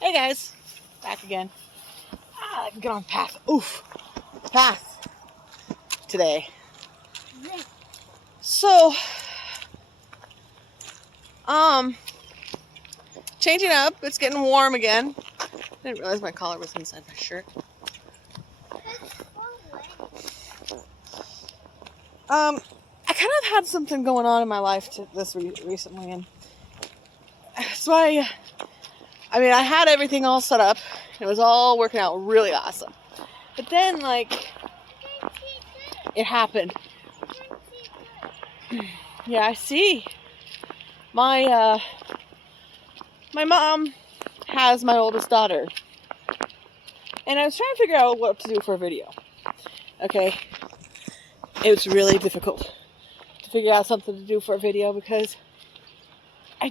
Hey guys, back again. I can get on path. Oof, path today. So, changing up. It's getting warm again. I didn't realize my collar was inside my shirt. I kind of had something going on in my life recently, and so I had everything all set up. It was all working out really awesome. But then, it happened. Yeah, I see. My mom has my oldest daughter. And I was trying to figure out what to do for a video. Okay. It was really difficult to figure out something to do for a video because I'm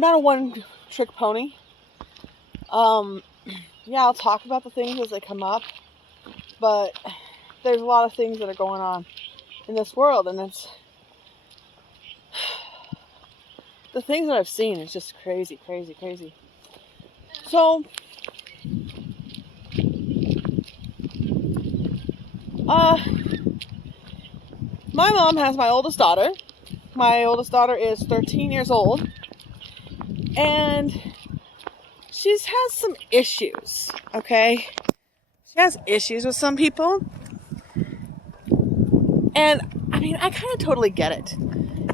not a one-trick pony. Yeah, I'll talk about the things as they come up, but there's a lot of things that are going on in this world, and the things that I've seen is just crazy. So, my mom has my oldest daughter. My oldest daughter is 13 years old, and she has some issues, okay? She has issues with some people, and I kind of totally get it.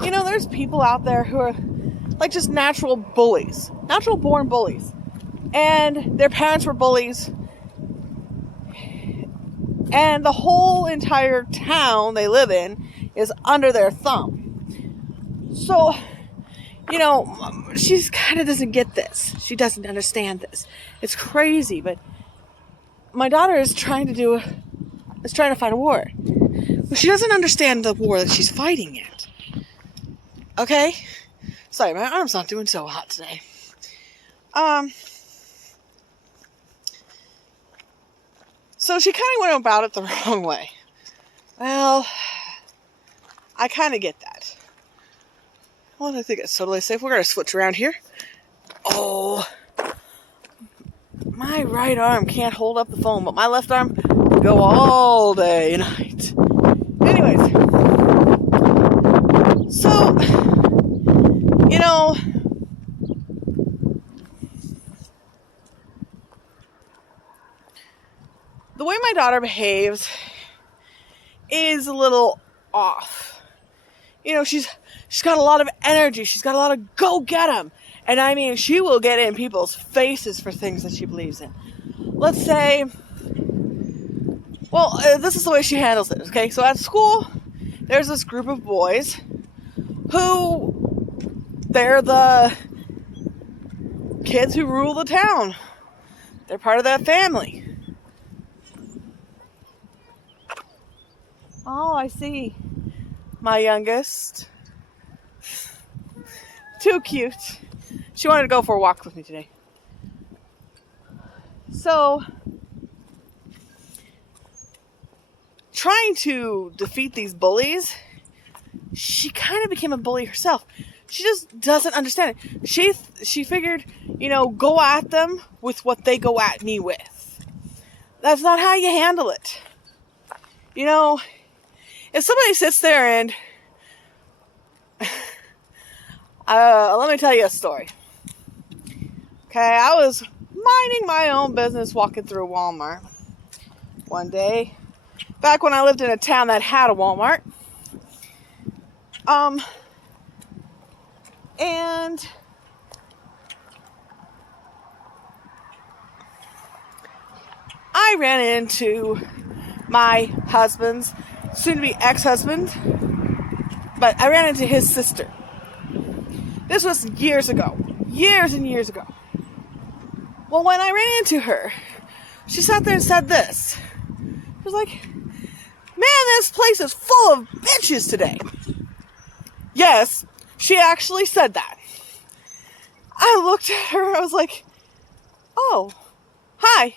You know, there's people out there who are like just natural bullies, natural born bullies, and their parents were bullies, and the whole entire town they live in is under their thumb. So, you know, she kind of doesn't get this. She doesn't understand this. It's crazy, but my daughter is trying to fight a war. Well, she doesn't understand the war that she's fighting yet. Okay? Sorry, my arm's not doing so hot today. So she kind of went about it the wrong way. Well, I kind of get that. Well, I think it's totally safe. We're going to switch around here. Oh, my right arm can't hold up the phone, but my left arm can go all day and night. Anyways, so, you know, the way my daughter behaves is a little off. You know, she's got a lot of energy. She's got a lot of go get 'em. And she will get in people's faces for things that she believes in. Let's say, this is the way she handles it, okay? So at school, there's this group of boys they're the kids who rule the town. They're part of that family. Oh, I see. My youngest. Too cute. She wanted to go for a walk with me today. So, trying to defeat these bullies, she kind of became a bully herself. She just doesn't understand it. She figured, go at them with what they go at me with. That's not how you handle it. If somebody sits there and let me tell you a story. Okay, I was minding my own business walking through Walmart one day, back when I lived in a town that had a Walmart. And I ran into my husband's soon-to-be ex-husband, but I ran into his sister. This was years and years ago. Well, when I ran into her, she sat there and said this. She was like, "Man, this place is full of bitches today." Yes, she actually said that. I looked at her, I was like, "Oh, hi.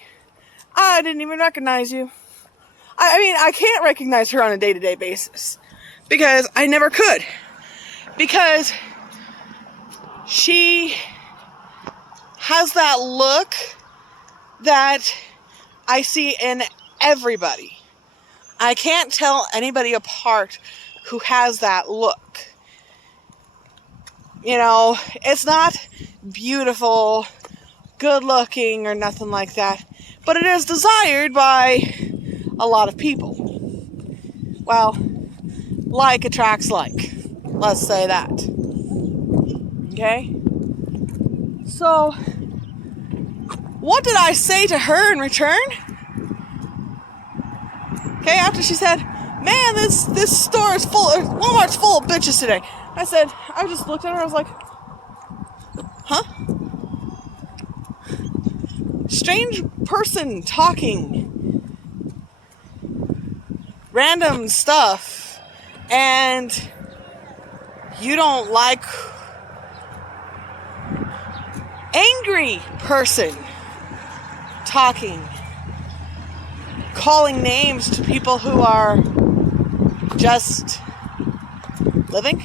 I didn't even recognize you." I can't recognize her on a day-to-day basis because I never could. Because she has that look that I see in everybody. I can't tell anybody apart who has that look. You know, it's not beautiful, good looking, or nothing like that, but it is desired by a lot of people. Well, like attracts like. Let's say that. Okay? So, what did I say to her in return? Okay, after she said, man, this store is full, Walmart's full of bitches today. I just looked at her, I was like, huh? Strange person talking. Random stuff. And you don't like angry person talking. Calling names to people who are just living?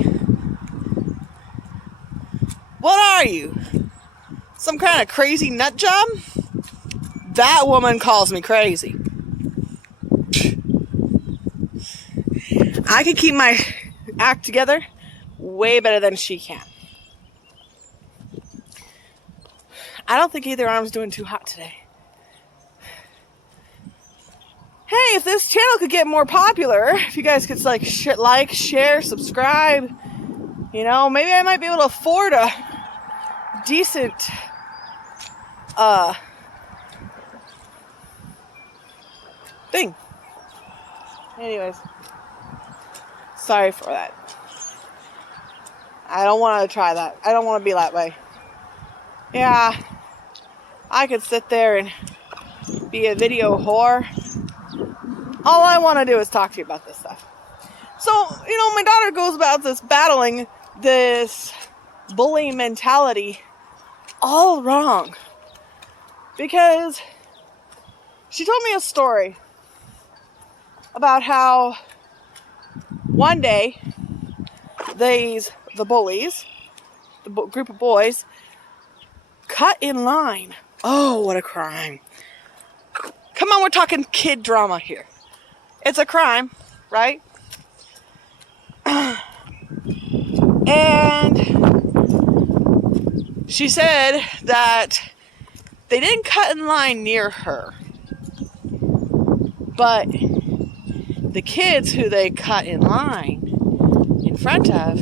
What are you? Some kind of crazy nut job? That woman calls me crazy. I can keep my act together way better than she can. I don't think either arm's doing too hot today. Hey, if this channel could get more popular, if you guys could like, share, subscribe, you know, maybe I might be able to afford a decent, thing. Anyways, sorry for that. I don't want to try that. I don't want to be that way. Yeah, I could sit there and be a video whore. All I want to do is talk to you about this stuff. So, you know, my daughter goes about this battling this bully mentality all wrong. Because she told me a story about how one day the bullies, the group of boys, cut in line. Oh, what a crime. Come on, we're talking kid drama here. It's a crime, right? And she said that they didn't cut in line near her, but the kids who they cut in line in front of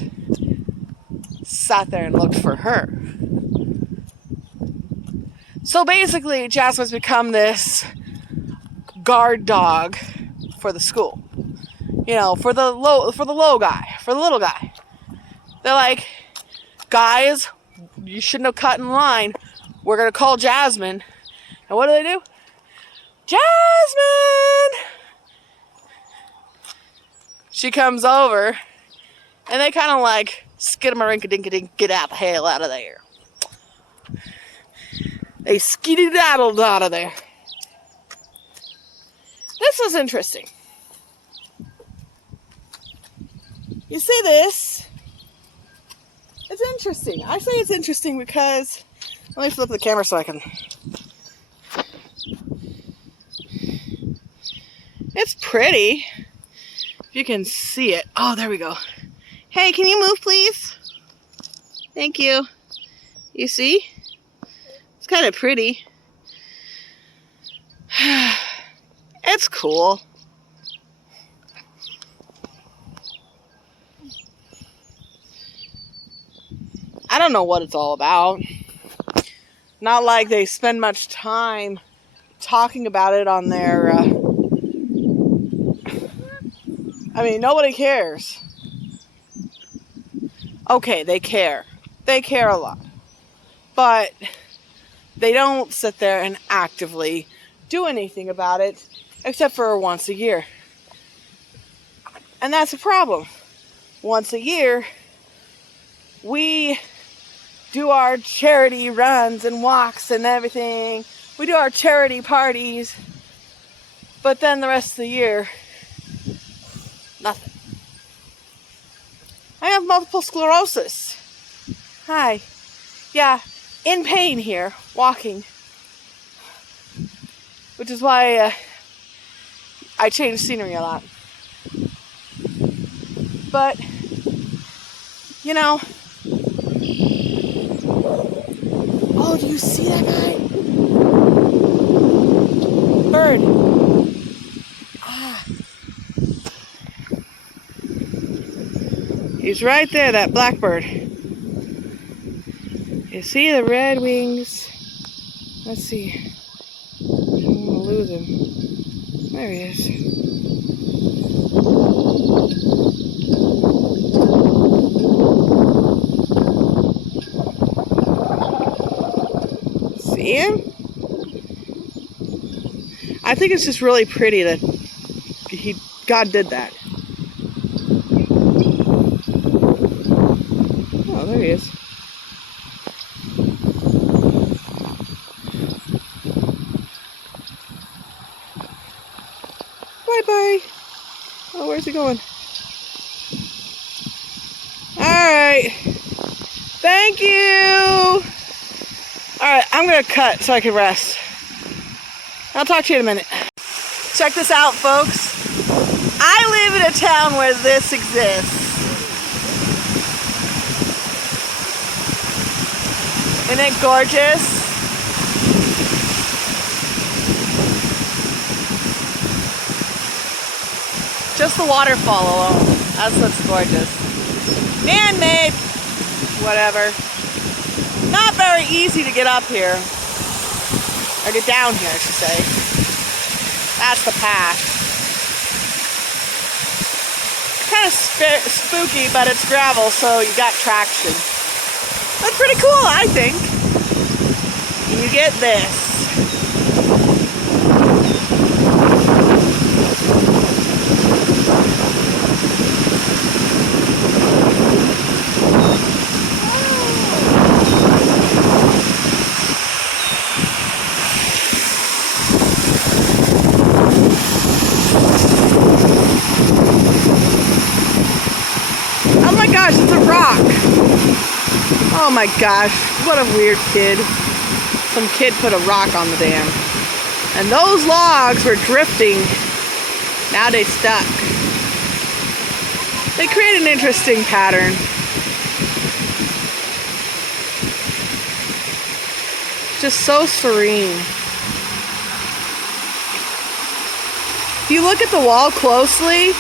sat there and looked for her. So basically, Jasmine's become this guard dog for the school. You know, for the little guy. They're like, guys, you shouldn't have cut in line. We're gonna call Jasmine. And what do? Jasmine! She comes over, and they kind of like skidamarinka-dinka-dink, get out the hell out of there. They skiddy-daddled out of there. This is interesting. You see this? It's interesting. I say it's interesting because... Let me flip the camera so I can... It's pretty. If you can see it. Oh, there we go. Hey, can you move, please? Thank you. You see? It's kind of pretty. It's cool. I don't know what it's all about. Not like they spend much time talking about it on their... I mean, nobody cares. Okay, they care. They care a lot. But they don't sit there and actively do anything about it, except for once a year. And that's a problem. Once a year, we do our charity runs and walks and everything. We do our charity parties. But then the rest of the year, nothing. I have multiple sclerosis. Hi. Yeah, in pain here, walking. Which is why I change scenery a lot. But, you know, oh, do you see that guy? Bird. Ah. He's right there, that blackbird. You see the red wings? Let's see. I'm gonna lose him. There he is. See him? I think it's just really pretty that God did that. Oh, there he is. Bye-bye. Oh, where's he going? Alright. Thank you. Alright, I'm going to cut so I can rest. I'll talk to you in a minute. Check this out, folks. I live in a town where this exists. Isn't it gorgeous? Just the waterfall alone. That's what's gorgeous. Man-made. Whatever. Not very easy to get up here. Or get down here, I should say. That's the path. Kind of spooky, but it's gravel, so you got traction. That's pretty cool, I think. And you get this. It's a rock. Oh my gosh, what a weird kid. Some kid put a rock on the dam. And those logs were drifting. Now they stuck. They create an interesting pattern. Just so serene. If you look at the wall closely,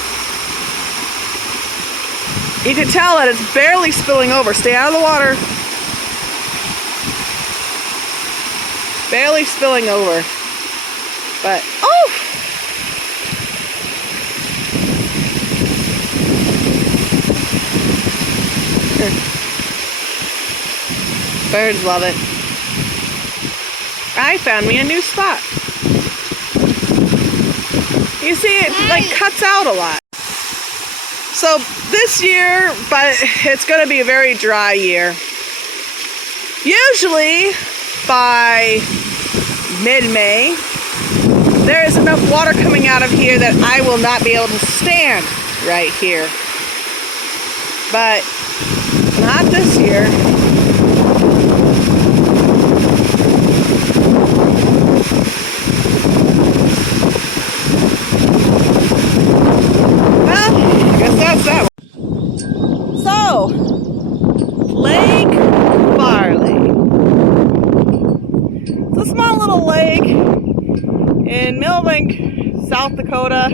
you can tell that it's barely spilling over. Stay out of the water. Barely spilling over. But, oh! Birds love it. I found me a new spot. You see, it like cuts out a lot. So this year, but it's going to be a very dry year. Usually by mid-May, there is enough water coming out of here that I will not be able to stand right here. But not this year. So, Lake Farley. It's a small little lake in Millbank, South Dakota.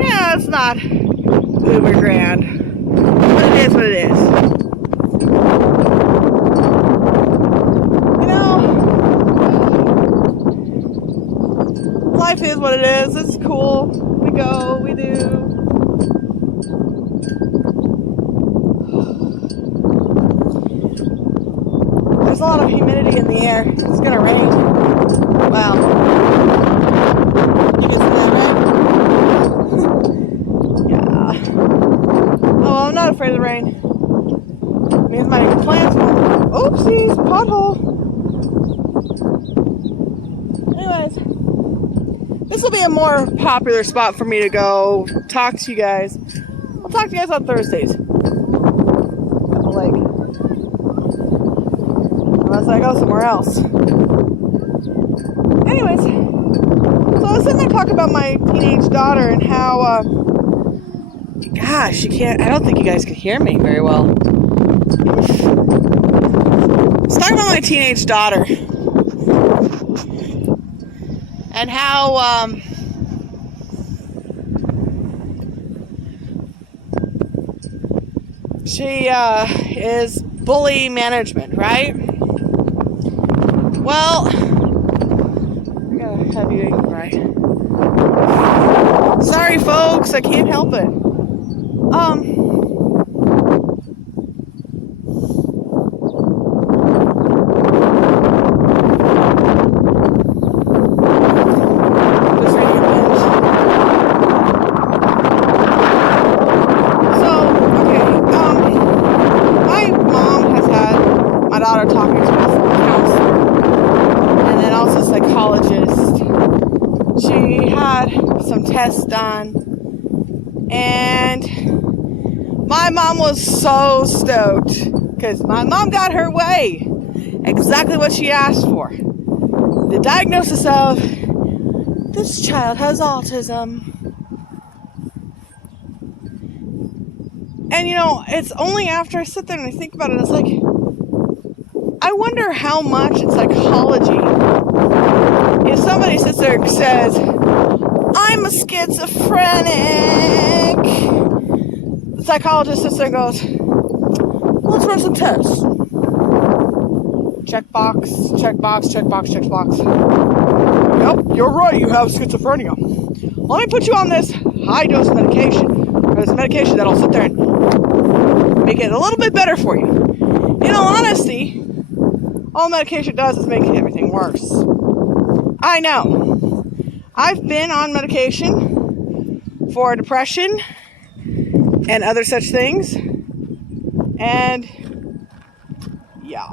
Yeah, it's not uber grand, but it is what it is. You know, life is what it is. It's cool. We go, we do. There's a lot of humidity in the air. It's gonna rain. Wow. You can see that, right? Yeah. Oh, well, I'm not afraid of the rain. It means my plants won't. Oopsies, pothole. Anyways, this will be a more popular spot for me to go talk to you guys. I'll talk to you guys on Thursdays at the lake. so I go somewhere else. Anyways, so I was sitting there talking about my teenage daughter and how, gosh, I don't think you guys can hear me very well. Let's talk about my teenage daughter and how, she is bully management, right? Well, I gotta have you eat right. Sorry, folks, I can't help it. Talking to a counselor and then also a psychologist. She had some tests done and my mom was so stoked because my mom got her way. Exactly what she asked for. The diagnosis of this child has autism. And you know, it's only after I sit there and I think about it, it's like, I wonder how much in psychology, if somebody sits there and says, I'm a schizophrenic, the psychologist sits there and goes, let's run some tests. Check box, check box, check box, check box. Yep, you're right, you have schizophrenia. Let me put you on this high dose medication, or this medication that'll sit there and make it a little bit better for you. In all honesty, all medication does is make everything worse. I know. I've been on medication for depression and other such things. And yeah.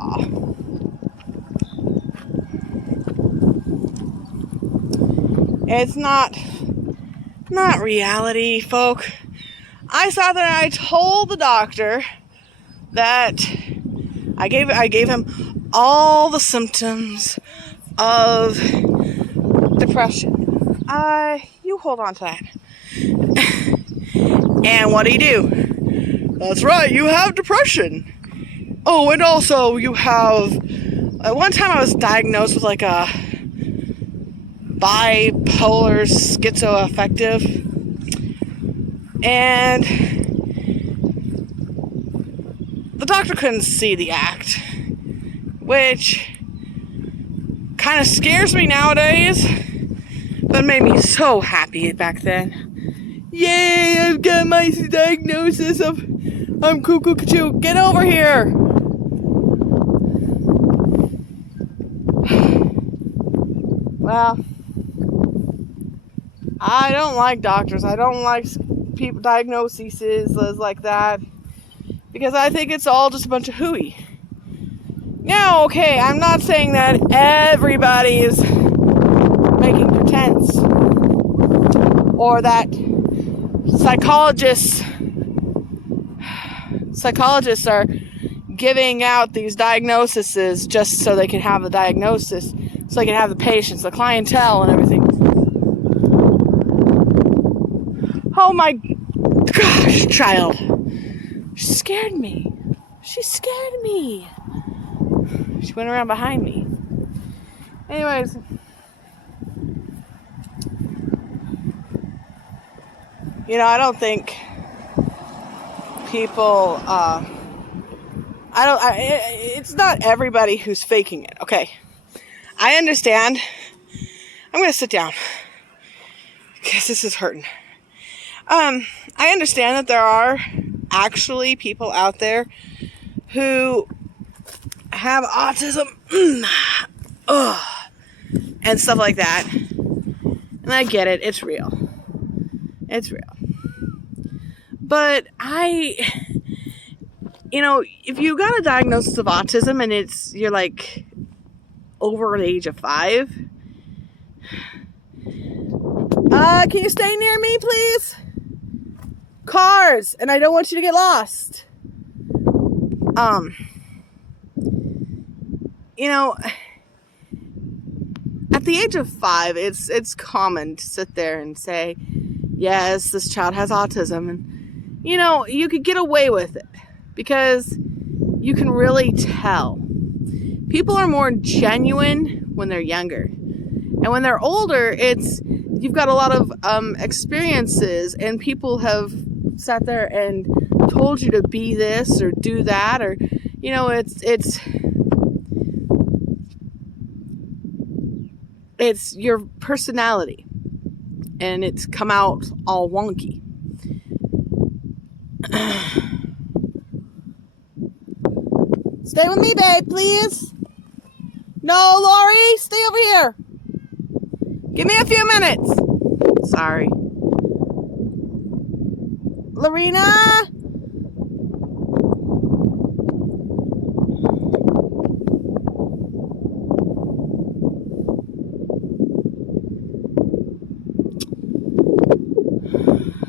It's not reality, folk. I sat there and I told the doctor that I gave him all the symptoms of depression. You hold on to that. And what do? That's right, you have depression. Oh, and also you have, at one time I was diagnosed with like a bipolar schizoaffective. And the doctor couldn't see the act, which kind of scares me nowadays, but made me so happy back then. Yay, I've got my diagnosis of I'm cuckoo. Get over here. Well, I don't like doctors. I don't like people diagnoses like that, because I think it's all just a bunch of hooey. Now, okay, I'm not saying that everybody is making pretense, or that psychologists are giving out these diagnoses just so they can have the diagnosis, so they can have the patients, the clientele, and everything. Oh my gosh, child. She scared me. She went around behind me. Anyways. You know, I don't think people, it's not everybody who's faking it, okay? I understand. I'm going to sit down, because this is hurting. I understand that there are actually people out there who have autism and stuff like that. And I get it. It's real. But if you got a diagnosis of autism and you're like over the age of 5, can you stay near me, please? Cars, and I don't want you to get lost. you know, at the age of 5, it's common to sit there and say, yes, this child has autism. And, you could get away with it because you can really tell. People are more genuine when they're younger. And when they're older, you've got a lot of experiences, and people have sat there and told you to be this or do that, or it's your personality, and it's come out all wonky. Stay with me, babe, please. No, Lori, stay over here. Give me a few minutes. Sorry. Lorena?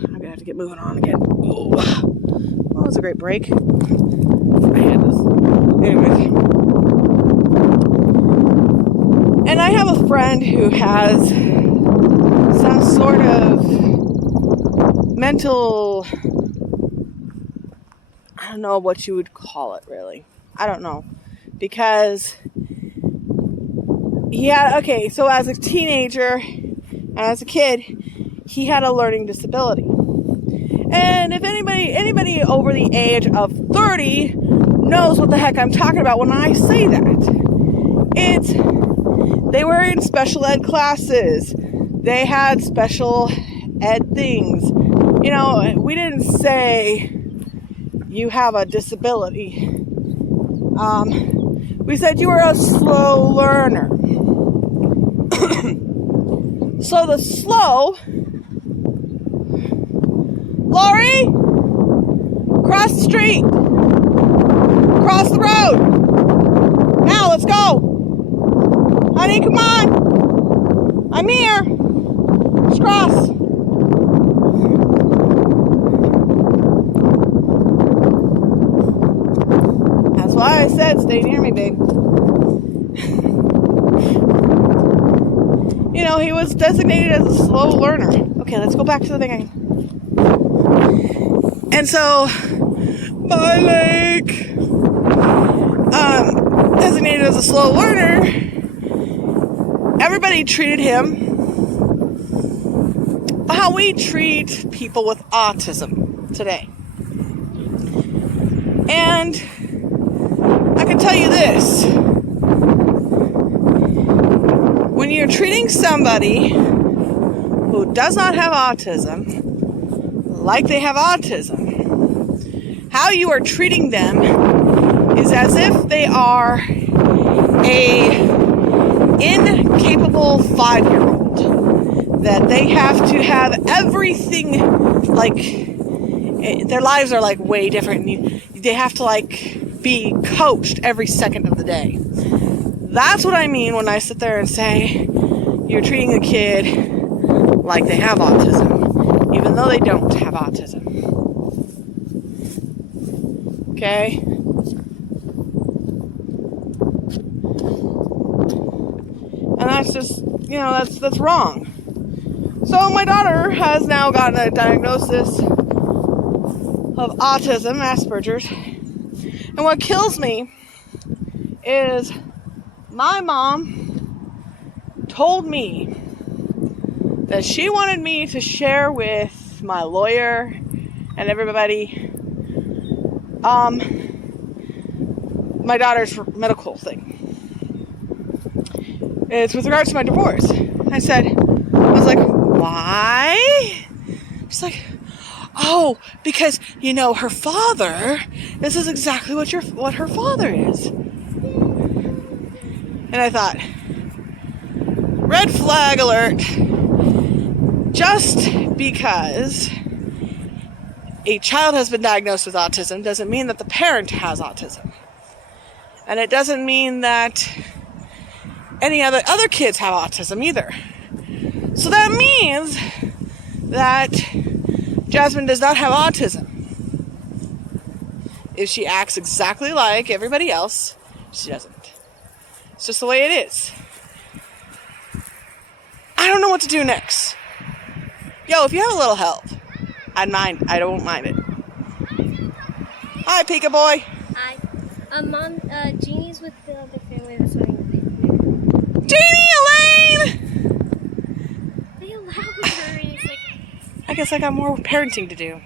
I'm gonna have to get moving on again. Oh, that was a great break. I had this. Anyways. And I have a friend who has some sort of mental, I don't know what you would call it, really. I don't know. Because so as a teenager and as a kid, he had a learning disability. And if anybody over the age of 30 knows what the heck I'm talking about when I say that, they were in special ed classes. They had special ed things. We didn't say you have a disability. We said you were a slow learner. So the slow... Lori! Cross the street! Cross the road! Now, let's go! Honey, come on! I'm here! Just cross! That's why I said stay near me, babe. He was designated as a slow learner. Okay, let's go back to the beginning. And so, my Lake, designated as a slow learner, everybody treated him how we treat people with autism today. And I can tell you this. When you're treating somebody who does not have autism like they have autism, how you are treating them is as if they are a incapable 5-year-old, that they have to have everything, like their lives are like way different, and they have to like be coached every second of the day. That's what I mean when I sit there and say you're treating a kid like they have autism, even though they don't have autism. Okay? And that's just, that's wrong. So my daughter has now gotten a diagnosis of autism, Asperger's. And what kills me is my mom told me that she wanted me to share with my lawyer and everybody my daughter's medical thing. It's with regards to my divorce. I was like, why? She's like, oh, because, her father, this is exactly what her father is. And I thought, red flag alert. Just because a child has been diagnosed with autism doesn't mean that the parent has autism. And it doesn't mean that any other kids have autism either. So that means that Jasmine does not have autism. If she acts exactly like everybody else, she doesn't. It's just the way it is. I don't know what to do next. Yo, if you have a little help, I don't mind it. Hi, Pika boy. Hi. Mom, Jeannie's with the other family that's running the big. Jeannie, Elaine! They allow her. It's like... I guess I got more parenting to do.